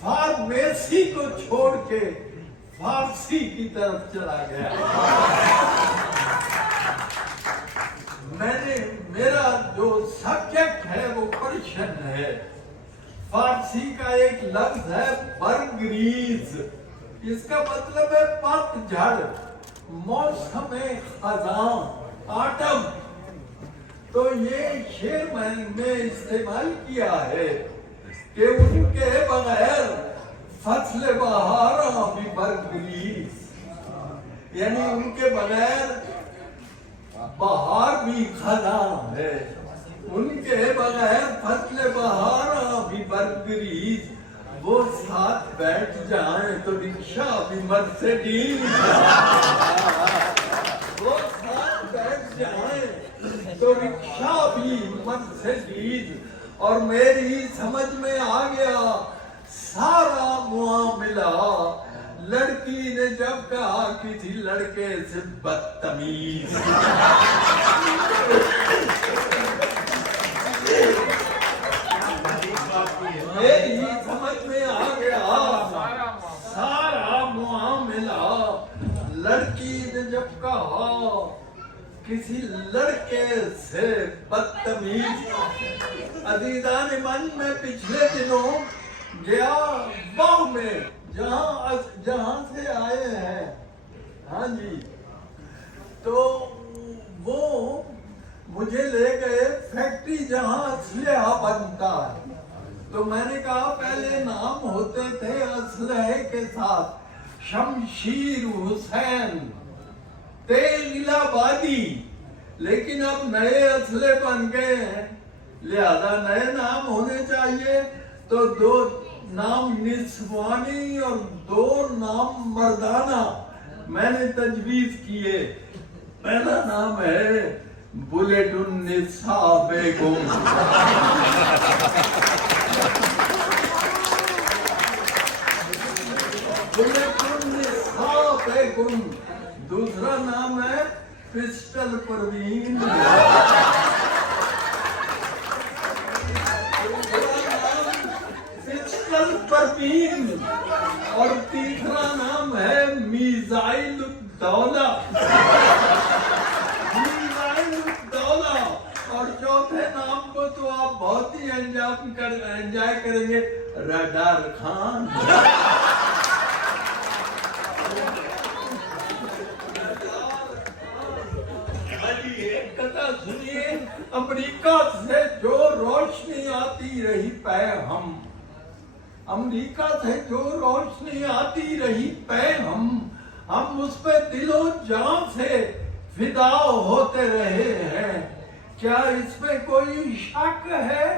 Pharmacy کو چھوڑ کے فارسی کی طرف چلا گیا. میرا جو سبجیکٹ ہے وہ پرشین ہے. فارسی کا ایک لفظ ہے برگریز، اس کا مطلب ہے پت جھڑ، موسم خزاں، آٹم. تو یہ شعر میں نے استعمال کیا ہے کہ ان کے بغیر فصل بہاراں بھی برگریز، یعنی ان کے بغیر بہار بھی خزاں ہے، ان کے بغیر فصل بہاراں بھی برگریز. وہ ساتھ بیٹھ جائیں تو رکشہ بھی مرسیڈیز، وہ ساتھ بیٹھ جائیں تو رکشہ بھی مرسیڈیز. اور میری سمجھ میں آ گیا سارا معاملہ. لڑکی نے جب کہا کسی لڑکے سے بدتمیز، میری سمجھ میں آ گیا سارا معاملہ. لڑکی نے جب کہا کسی لڑکے سے بدتمیز. عزیزان من، میں پچھلے دنوں گیا باؤ میں، جہاں سے آئے ہیں، ہاں جی، تو وہ مجھے لے گئے فیکٹری جہاں اسلحہ بنتا ہے. تو میں نے کہا پہلے نام ہوتے تھے اسلحے کے ساتھ شمشیر حسین، تیل آبادی، لیکن اب نئے اسلحے بن گئے ہیں، لہذا نئے نام ہونے چاہیے. تو 2 نام نسوانی اور 2 نام مردانہ میں نے تجویز کیے. پہلا نام ہے بلیٹ النساء بیگم، بلیٹ النساء بیگم. دوسرا نام ہے پسٹل پروین، پسٹل پروین. اور تیسرا نام ہے میزائل الدولہ، میزائل الدولہ. اور چوتھے نام کو تو آپ بہت ہی انجوائے کریں گے، رڈار خان. ایک کتا سنیے، امریکہ سے جو روشنی آتی رہی پہ ہم، امریکہ سے جو روشنی آتی رہی پہ ہم اس پہ دل و جان سے فدا ہوتے رہے ہیں. کیا اس میں کوئی شک ہے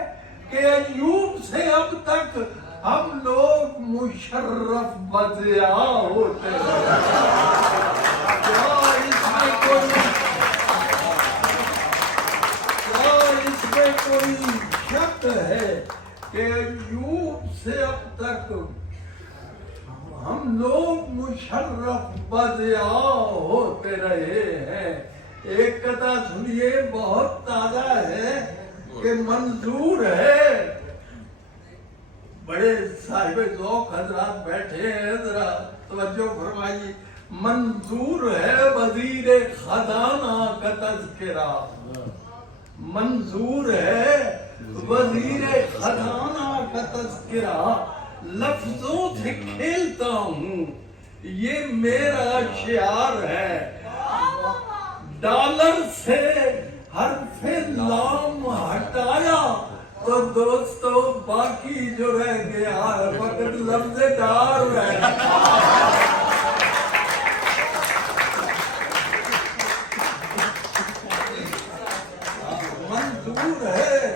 کہ ایوب سے اب تک ہم لوگ مشرف بضیاء ہوتے رہے؟ کیا اس میں کوئی شک ہے کہ ایوب سے اب تک ہم لوگ مشرف بضیاء ہوتے رہے ہیں؟ ایک قطعہ سنیے، بہت تازہ ہے کہ منظور ہے. بڑے صاحب ذوق حضرات بیٹھے ہیں، ذرا توجہ فرمائیے. منظور ہے وزیر خزانہ کا تذکرہ، منظور ہے وزیر خزانہ کا تذکرہ. لفظوں سے کھیلتا ہوں، یہ میرا شعار ہے. ڈالر سے حرف لام ہٹایا تو دوستو باقی جو رہ گیا فقط لفظ ڈار رہ گیا. منظور ہے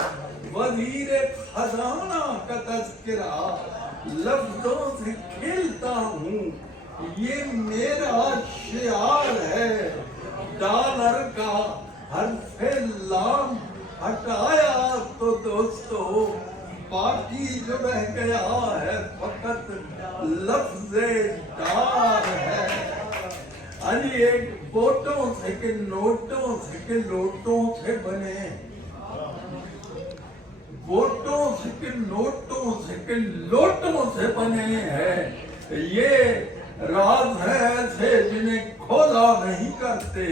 وزیر خزانہ کا تذکرہ، لفظوں سے کھیلتا ہوں، یہ میرا شعار ہے. ڈالر کا حرف لام ہٹایا تو دوستو باقی جو رہ گیا ہے فقط لفظ ڈار ہے. علی ایک بوٹوں سے کہ نوٹوں سے کہ لوٹوں سے بنے ووٹوں سے کہ نوٹوں سے کہ لوٹوں سے بنے ہیں، یہ راز ہے ایسے جنہیں کھولا نہیں کرتے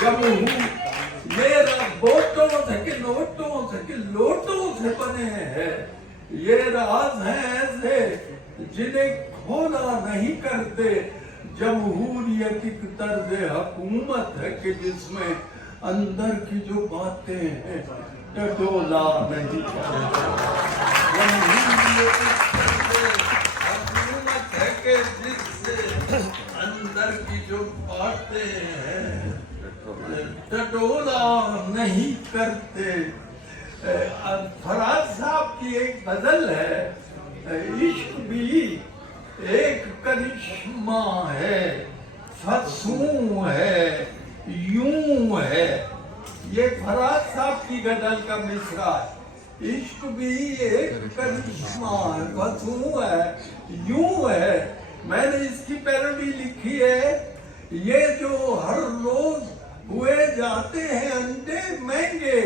جمہور، یہ ووٹوں سے کہ نوٹوں سے کہ لوٹوں سے بنے ہیں، یہ راز ہیں ایسے جنہیں کھولا نہیں کرتے، جمہوریت ایک طرز حکومت ہے کہ جس میں اندر کی جو باتیں ہیں ٹٹولا نہیں کرتے، جمہوریت ایک طرز حکومت ہے کہ جس سے اندر کی جو باتیں ہیں ٹٹولا نہیں کرتے۔ فراز صاحب کی ایک غزل ہے، عشق بھی ایک کرشمہ ہے، فسوں ہے یوں ہے، یہ فراز صاحب کی غزل کا مصرع ہے، عشق بھی ایک کرشمہ ہے، فسوں ہے یوں ہے۔ میں نے اس کی پیروڈی لکھی ہے، یہ جو ہر روز ہوئے جاتے ہیں انڈے مہنگے،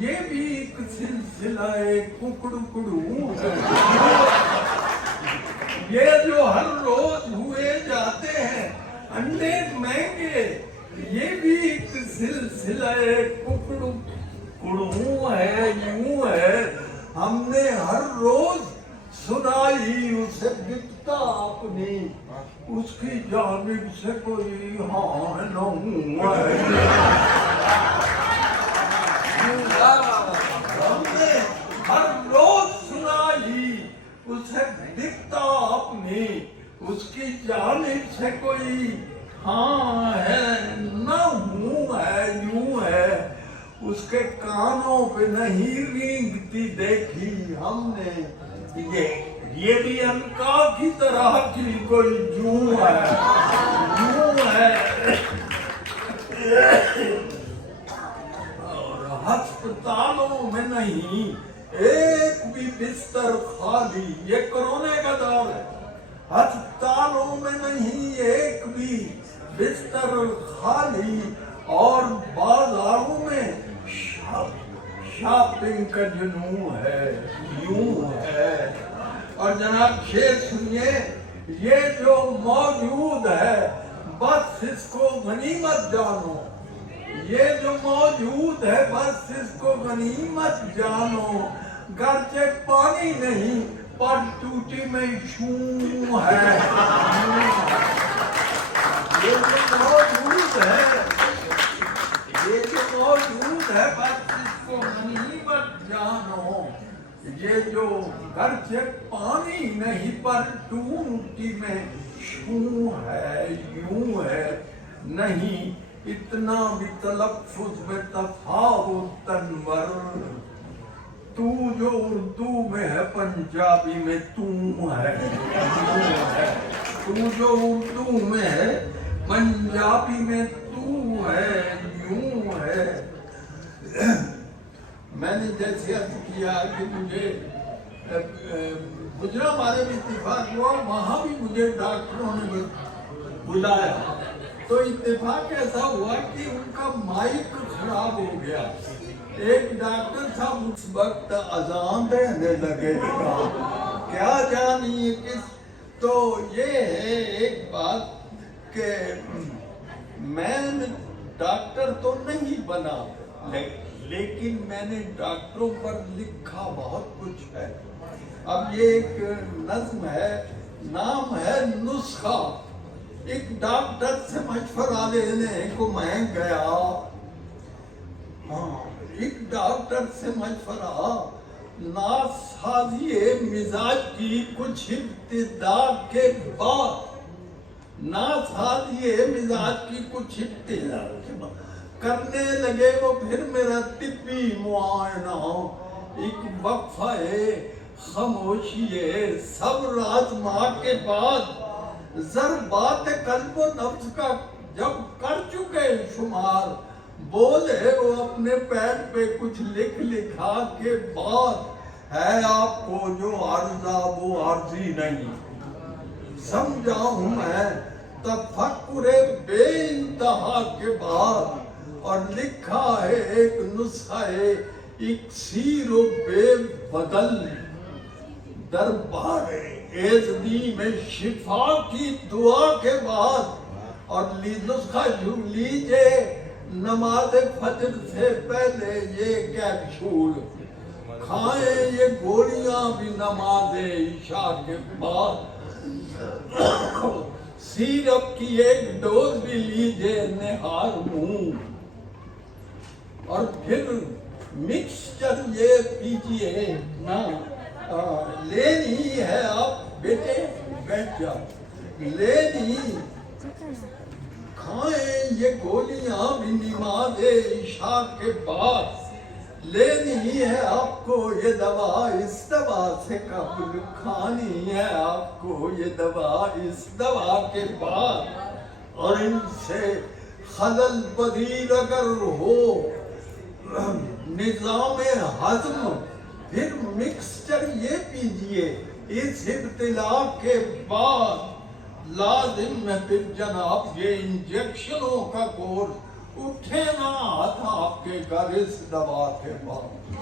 یہ بھی ایک سلسلہ ککڑوں ہے، یہ جو ہر روز ہوئے جاتے ہیں انڈے مہنگے، یہ بھی ایک سلسلہ ککڑوں ہے یوں ہے، ہم نے ہر روز سنائی اسے بکتا اپنی، اس کی جانب سے کوئی ہاں نہ ہوا ہے، ہم نے ہر روز سنائی اسے بکتا اپنی، اس کی جانب سے کوئی ہاں ہے نہ ہوں ہے یوں ہے، اس کے کانوں پہ نہیں رینگتی دیکھی ہم نے، یہ بھی عنقا کی طرح کی کوئی جوں ہے یوں ہے، اور ہسپتالوں میں نہیں ایک بھی بستر خالی، یہ کرونے کا دور ہے، ہسپتالوں میں نہیں ایک بھی بستر خالی، اور بازاروں میں شاپنگ کا جنون ہے یوں ہے۔ اور جناب شیر سنیے، یہ جو موجود ہے بس اس کو غنیمت جانو، یہ جو موجود ہے بس اس کو غنیمت جانو، گرچہ پانی نہیں پر ٹوٹی میں شوں ہے، یہ جو موجود ہے، یہ جو موجود ہے بس اس کو غنیمت جانو، یہ جو گرچہ پانی نہیں پر ٹوٹی میں شوں ہے یوں ہے، نہیں اتنا بھی تلفظ میں تفاوت تنور، تو جو اردو میں ہے پنجابی میں تو ہے، تو جو اردو میں ہے پنجابی میں تو ہے یوں ہے۔ میں نے جیسے عرض کیا کہ مجھے گجرا والے میں اتفاق ہوا، وہاں بھی مجھے ڈاکٹروں نے بلایا، تو اتفاق ایسا ہوا کہ ان کا مائک خراب ہو گیا، ایک ڈاکٹر صاحب اس وقت اذان دینے لگے، کیا جانی کس، تو یہ ہے ایک بات کہ میں ڈاکٹر تو نہیں بنا، لیکن میں نے ڈاکٹروں پر لکھا بہت کچھ ہے۔ اب یہ ایک نظم ہے، نام ہے نسخہ۔ ایک ڈاکٹر سے مشورہ لینے کو میں گیا، ایک ڈاکٹر سے مشورہ، ناسازی مزاج کی کچھ ابتدا کے بعد، ناسازی مزاج کی کچھ ابتدا کے بعد کرنے لگے وہ پھر میرا طبی معائنہ، ایک وقفہ خاموشی صبر آزما کے بعد، ضربات قلب و نفس کا جب کر چکے شمار، بولے وہ اپنے پیر پہ کچھ لکھا کے بعد، ہے آپ کو جو عرضہ وہ عرضی نہیں، سمجھا ہوں میں تفکر بے انتہا کے بعد، اور لکھا ہے ایک نسخہ اکسیر و بے بدل دربار ایزدی میں شفا کی دعا کے بعد اور نسخہ جھوم لیجئے نماز فجر سے پہلے یہ کیپسول کھائیں یہ گولیاں بھی نماز عشاء کے بعد سیرپ کی ایک ڈوز بھی لیجئے نہار منہ اور پھر مکسچر یہ پیجئے نا لینی ہے آپ بیٹے بیٹھ جاؤ لینی کھائیں یہ گولیاں بھی نماز عشاء کے بعد لینی ہے آپ کو یہ دوا اس دوا سے قبل کھانی ہے آپ کو یہ دوا اس دوا کے بعد اور ان سے خلل پذیر اگر ہو نظام ہضم پھر مکسچر یہ پیجئے اس ابتلا کے بعد لازم ہے پھر جناب یہ انجیکشنوں کا کورس اٹھے نہ ہاتھ آپ کے گھر اس دوا کے بعد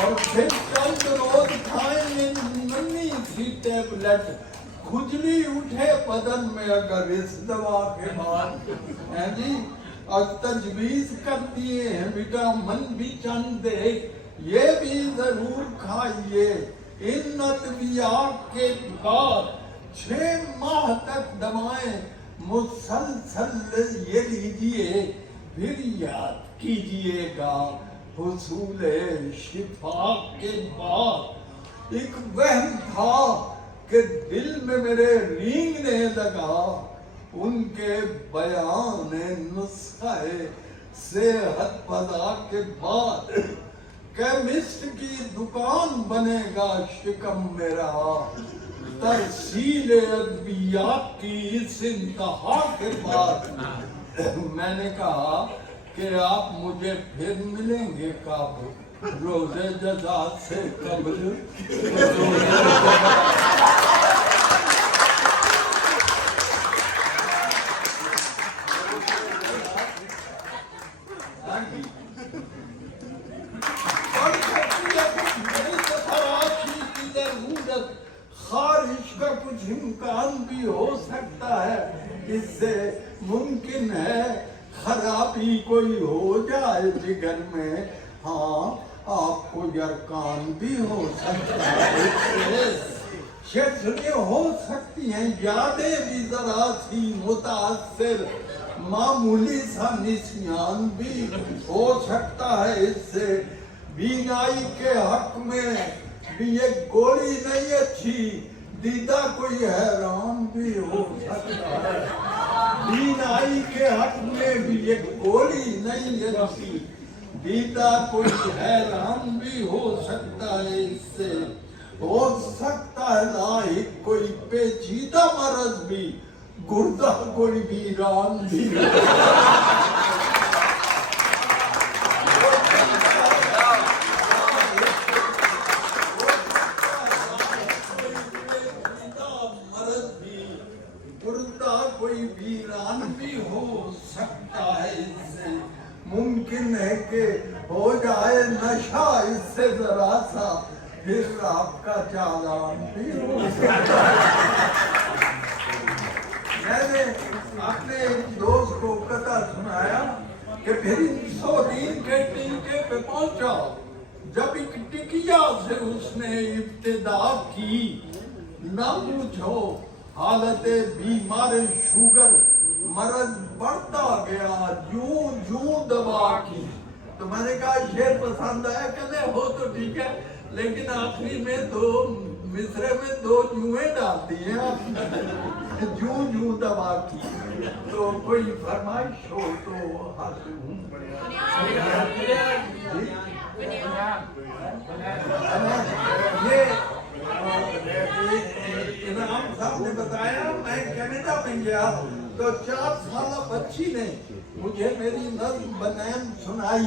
اور پھر چند روز کھائیں یہ ننھی سی ٹیبلٹ کھجلی اٹھے بدن میں اگر اس دوا کے بعد ہے جی اور تجویز کر دیے ہیں وٹامن بھی چند دے یہ بھی ضرور کھائیے ان ادویات کے بعد 6 ماہ تک دوائیں مسلسل یہ لیجئے پھر یاد کیجئے گا حصول شفا کے بعد ایک وہم تھا کہ دل میں میرے رینگنے لگا ان کے بیان نسخہ صحت فضا کے بعد کیمسٹ کی دکان بنے گا شکم میرا ترسیل ادویات کی اس انتہا کے بعد میں نے کہا کہ آپ مجھے پھر ملیں گے کب روزے جزا سے قبل خارش کا کچھ امکان بھی ہو سکتا ہے اس سے ممکن ہے خرابی کوئی ہو جائے جگر میں ہاں آپ کو یرکان بھی ہو سکتا ہے شکلیں ہو سکتی ہیں یادیں بھی ذرا سی متاثر معمولی سا نسیان بھی ہو سکتا ہے اس سے بینائی کے حق میں بھی یہ گولی نہیں اچھی دیدہ کوئی حیران بھی ہو سکتا ہے بینائی کے حق میں بھی یہ گولی نہیں اچھی دیدہ کوئی حیران بھی ہو سکتا ہے اس سے ہو سکتا ہے لاحق کوئی پیچیدہ مرض بھی گردہ کوئی ویران بھی کوئی ویران بھی ہو سکتا ہے اس سے ممکن ہے کہ ہو جائے نشہ اس سے ذرا سا پھر آپ کا چالان بھی ہو سکتا ہے میں نے اپنے ایک دوست کو قطع سنایا کہ پھر انسولین کے ٹیکے پہ پہنچا جب ایک ٹکیا سے اس نے ابتدا کی نہ پوچھو حالت بیمار شوگر مرض بڑھتا گیا جوں دبا کی تو میں نے کہا شعر پسند آیا کہتے ہو تو ٹھیک ہے لیکن آخری میں مصرے میں 2 جوئیں ڈالتی ہیں جوں دبا کی تو کوئی فرمائش ہو تو حاصل ہوں یہ انعام صاحب نے بتایا میں کینیڈا میں گیا تو 4 سالہ بچی نے مجھے میری نظم بنین سنائی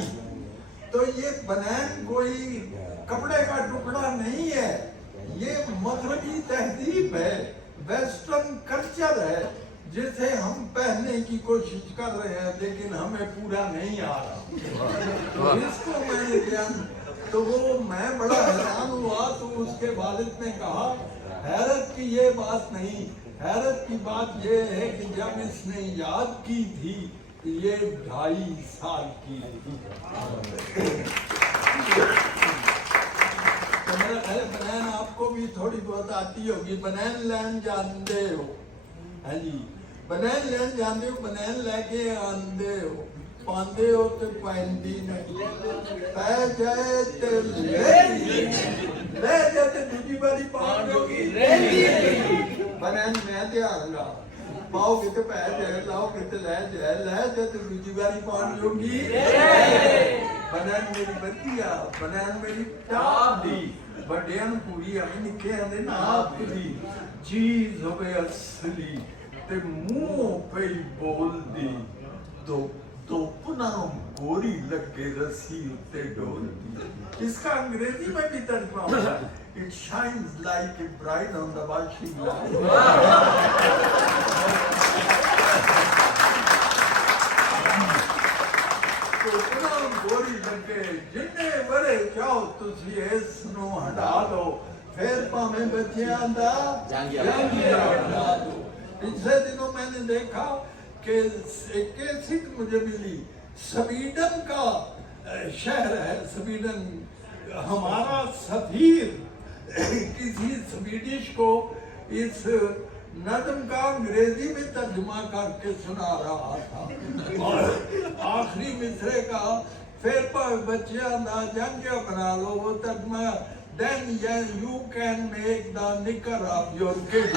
تو یہ بنین کوئی کپڑے کا ٹکڑا نہیں ہے یہ مغربی تہذیب ہے ویسٹرن کلچر ہے جسے ہم پہننے کی کوشش کر رہے ہیں لیکن ہمیں پورا نہیں آ رہا. اس کو میں نے کیا تو وہ میں بڑا حیران ہوا. تو اس کے والد نے کہا حیرت کی یہ بات نہیں, حیرت کی بات یہ ہے کہ جب اس نے یاد کی تھی یہ 2.5 سال کی تھی. تو میرا خیال ہے بنین آپ کو بھی تھوڑی بہت آتی ہوگی. بنین لین جانتے ہو؟ ہاں جی, بنین لین جانتے ہو؟ بنین لے کے آندے ہو, پاندے ہو تو پہنتی نہیں, پہ جائے تو لے جائے تو دوسری باری پاؤں ہوگی. بنین میں دھیان لا, پاؤ گے تو پہ جائے, لاؤ گے تو لے جائے تو دوسری باری پاؤں ہوگی. بنین میری بچیا, بنین میری ٹاپ دی, بڑیاں پوری ہمیں نکے آنے ناپ دی, چیز ہوئے اصلی تے منہ پہ بول دی, تو پناہ گوری لگے رسی اتے ڈول دی. اس کا انگریزی میں بھی ترجمہ ہوگا, It shines like a bride on the washing line. تو پناہ گوری لگے جننے بڑے چاہو تسی اس نو ہٹا دو, پھر پامیں بچیاں دا جانگیا ہٹا دو. پچھلے دنوں میں نے دیکھا کہ ایک کیسٹ مجھے ملی, سویڈن کا شہر ہے سویڈن. ہمارا سفیر کسی سویڈش کو اس نظم کا انگریزی میں ترجمہ کر کے سنا رہا تھا, اور آخری مصرے کا پھر بچیاں دا جانگیا بنا لو, وہ ترجمہ then you can make the knicker of your kid.